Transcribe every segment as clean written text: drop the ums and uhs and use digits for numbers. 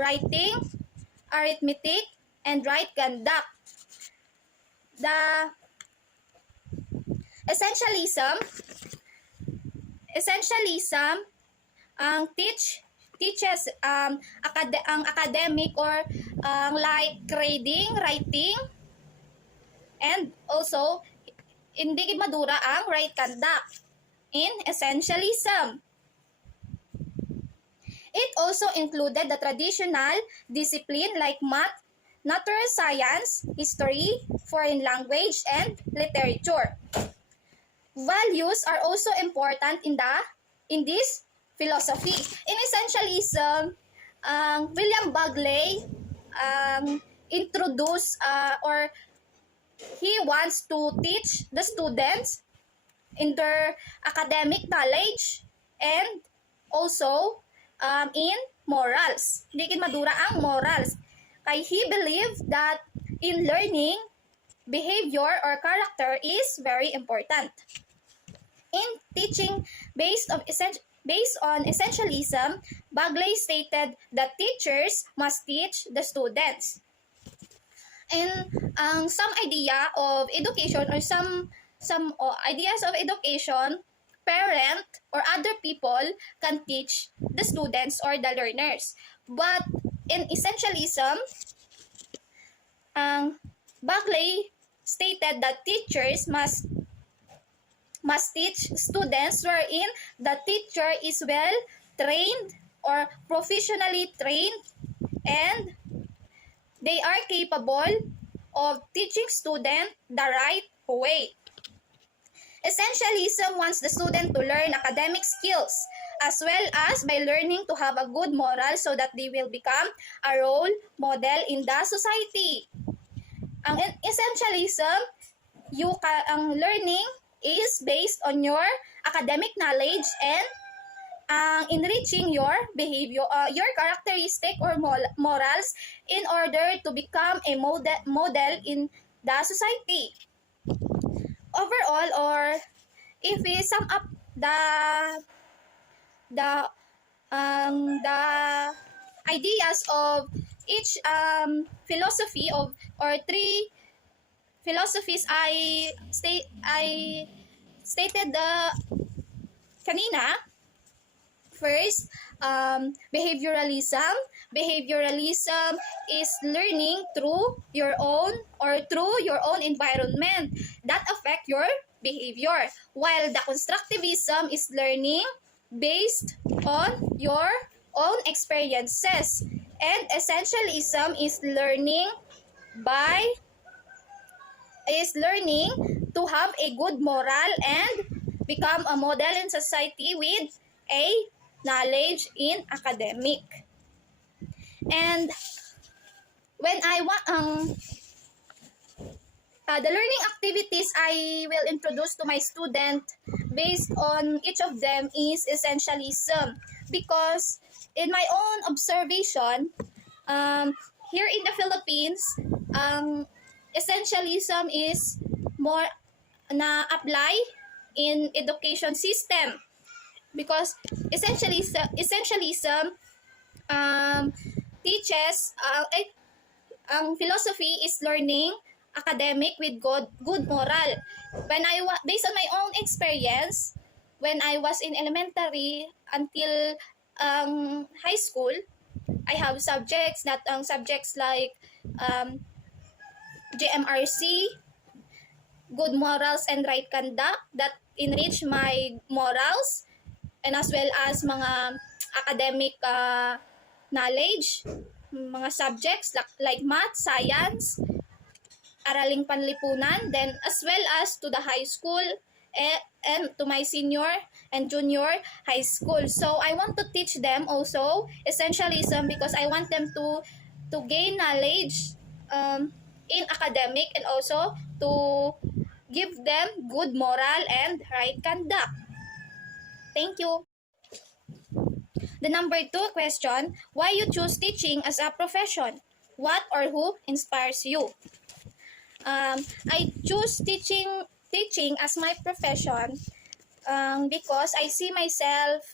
writing, arithmetic, and right conduct. The essentialism ang teaches ang academic or like reading, writing, and also hindi madura ang right conduct in essentialism. It also included the traditional discipline like math, natural science, history, foreign language, and literature. Values are also important in this philosophy. In essentialism, William Bagley introduced or he wants to teach the students in their academic knowledge and also in morals. Hindi kin madura ang morals. Kay he believed that in learning, behavior or character is very important. In teaching based on essentialism, Bagley stated that teachers must teach the students. And some idea of education or some ideas of education, parent or other people can teach the students or the learners. But in essentialism, Bagley stated that teachers must teach students wherein the teacher is well trained or professionally trained and they are capable of teaching students the right way. Essentialism wants the student to learn academic skills as well as by learning to have a good moral so that they will become a role model in the society. Ang essentialism, ang learning is based on your academic knowledge and enriching your behavior, your characteristic or morals in order to become a model in the society. Overall, or if we sum up the ideas of each philosophy of or three philosophies I stated kanina. First, behavioralism. Behavioralism is learning through your own environment that affect your behavior, while the constructivism is learning based on your own experiences, and essentialism is learning to have a good moral and become a model in society with a knowledge in academic. And when I want the learning activities I will introduce to my student based on each of them is essentialism, because in my own observation, here in the Philippines, essentialism is more na apply in education system, because essentialism teaches ang philosophy is learning academic with good moral. Based on my own experience, when I was in elementary until high school, I have subjects like GMRC, good morals and right conduct, that enrich my morals, and as well as mga academic knowledge, mga subjects like math, science, araling panlipunan, then as well as to the high school and to my senior and junior high school. So I want to teach them also essentialism because I want them to gain knowledge in academic and also to give them good moral and right conduct. Thank you. The number 2 question, why you choose teaching as a profession? What or who inspires you? I choose teaching as my profession because I see myself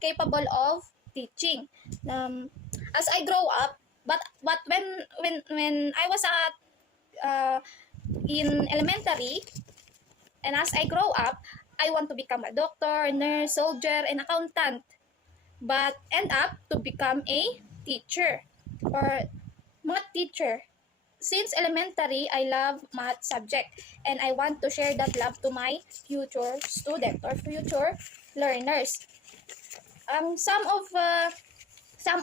capable of teaching. As I grow up, but when I was in elementary, and as I grow up, I want to become a doctor, nurse, soldier, and accountant, but end up to become a teacher or math teacher. Since elementary, I love math subject, and I want to share that love to my future student or future learners. Some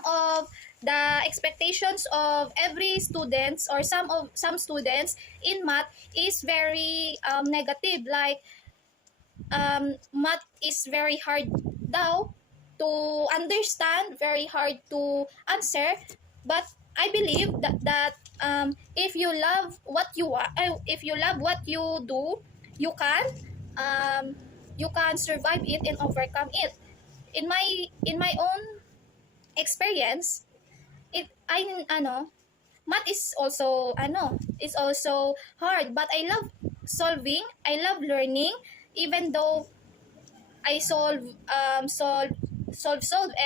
of the expectations of every students or some students in math is very negative, like math is very hard daw to understand, very hard to answer. But I believe if you love what you are, if you love what you do, you can survive it and overcome it. In my own experience, math is also hard, but I love solving, I love learning, even though I solve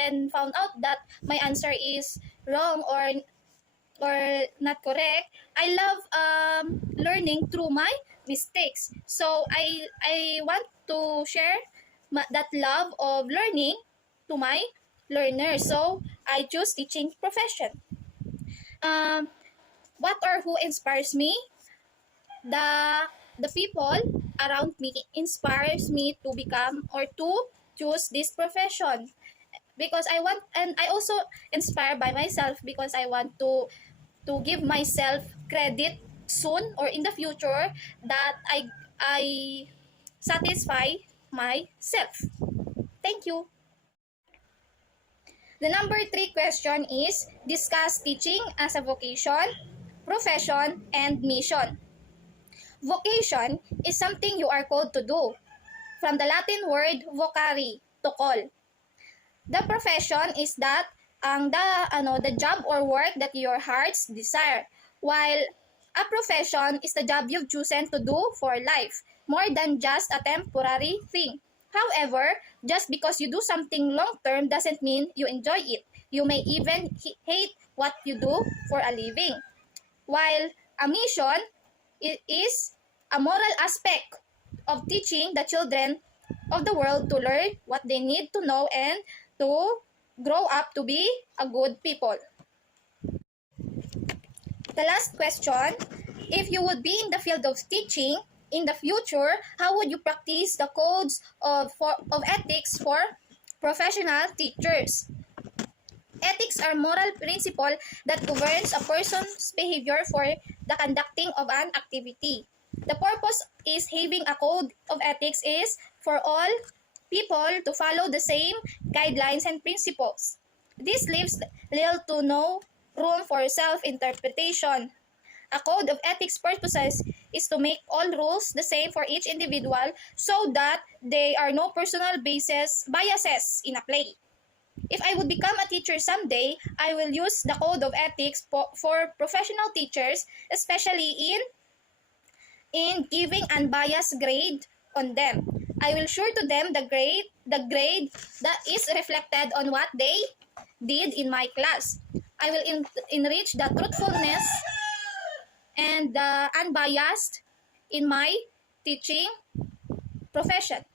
and found out that my answer is wrong or not correct. I love learning through my mistakes. So I want to share that love of learning to my learners. So I choose teaching profession. What or who inspires me? The people around me inspires me to become or to choose this profession, because I want, and I also inspired by myself because I want to give myself credit soon or in the future that I satisfy myself. Thank you. The number 3 question is discuss teaching as a vocation, profession, and mission. Vocation is something you are called to do. From the Latin word vocari, to call. The profession is the job or work that your hearts desire, while a profession is the job you've chosen to do for life, more than just a temporary thing. However, just because you do something long-term doesn't mean you enjoy it. You may even hate what you do for a living. While a mission, it is a moral aspect of teaching the children of the world to learn what they need to know and to grow up to be a good people. The last question, if you would be in the field of teaching in the future, how would you practice the codes of ethics for professional teachers? Ethics are moral principle that governs a person's behavior for the conducting of an activity. The purpose is having a code of ethics is for all people to follow the same guidelines and principles. This leaves little to no room for self-interpretation. A code of ethics purposes is to make all rules the same for each individual so that there are no personal biases in a play. If I would become a teacher someday, I will use the code of ethics for professional teachers, especially in giving unbiased grade on them. I will show to them the grade that is reflected on what they did in my class. I will enrich the truthfulness and the unbiased in my teaching profession.